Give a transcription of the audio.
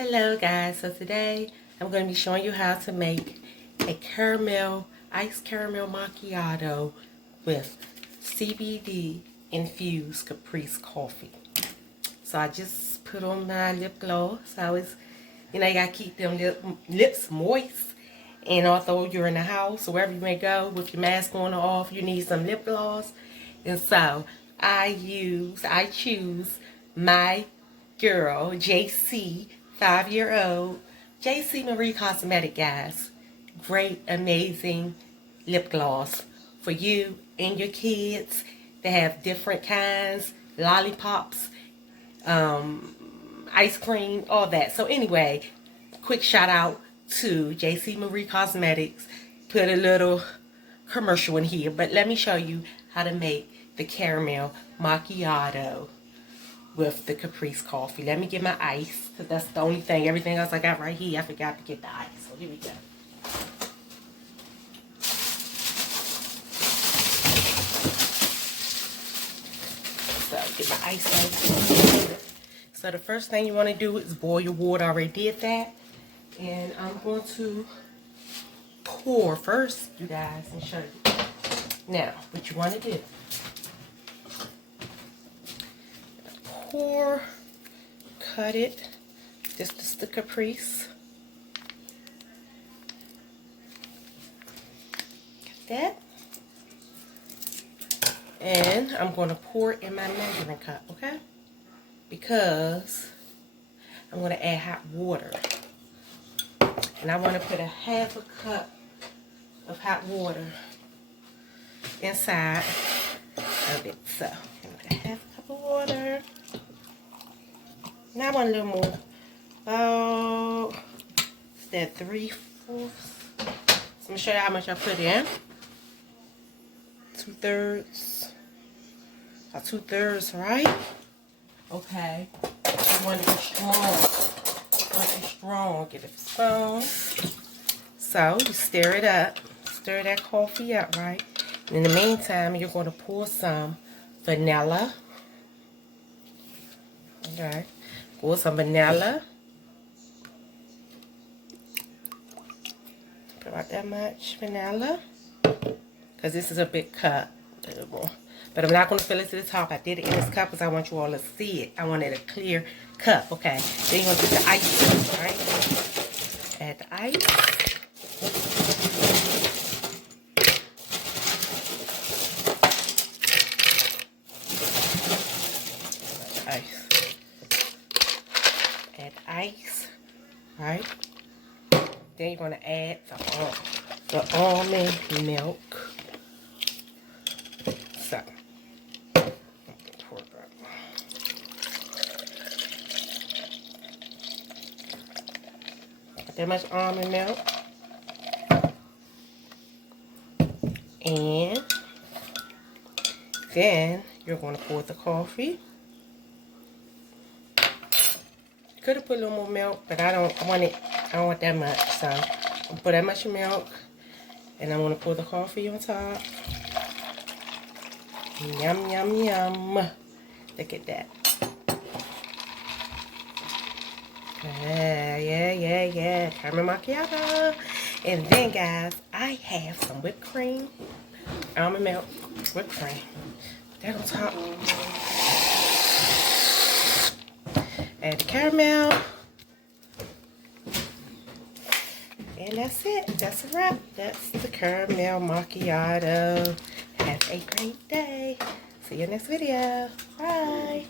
Hello guys, so today I'm going to be showing you how to make a iced caramel macchiato with CBD infused Caprese coffee. So I just put on my lip gloss. I always, you gotta keep them lips moist. And although you're in the house or wherever you may go with your mask on or off, you need some lip gloss. And so I choose my girl, JC, 5-year-old, JC Marie Cosmetic, guys. Great, amazing lip gloss for you and your kids. They have different kinds, lollipops, ice cream, all that. So anyway, quick shout out to JC Marie Cosmetics. Put a little commercial in here, but let me show you how to make the caramel macchiato with the Caprese coffee. Let me get my ice, because that's the only thing. Everything else I got right here, I forgot to get the ice. So here we go. So get my ice out. So the first thing you want to do is boil your water. I already did that. And I'm going to pour first, you guys, and show you. Now, what you want to do. Pour, cut it. This is the Caprese. Got that. And I'm going to pour it in my measuring cup, okay? Because I'm going to add hot water. And I want to put a half a cup of hot water inside of it. So, a half a cup of water. Now I want a little more. About, is that 3/4? So I'm going to show you how much I put in. 2/3. About 2/3, right? Okay. I want it to be strong. Get a spoon. So you stir it up. Stir that coffee up, right? And in the meantime, you're going to pour some vanilla. Okay. Pour some vanilla. Put about that much vanilla. Because this is a big cup. A little more. But I'm not going to fill it to the top. I did it in this cup because I want you all to see it. I wanted a clear cup. Okay. Then you're going to put the ice in, right? Add the ice. Add ice, right? Then you're going to add the almond milk. So, pour it up. That much almond milk. And then you're going to pour the coffee. Could have put a little more milk, but I don't want that much. So I'm gonna put that much milk, and I'm gonna pour the coffee on top. Yum, yum, yum. Look at that. Yeah. Caramel Macchiato. And then, guys, I have some whipped cream, almond milk, whipped cream. Put that on top. Add the caramel. And that's it. That's a wrap. That's the caramel macchiato. Have a great day. See you next video. Bye.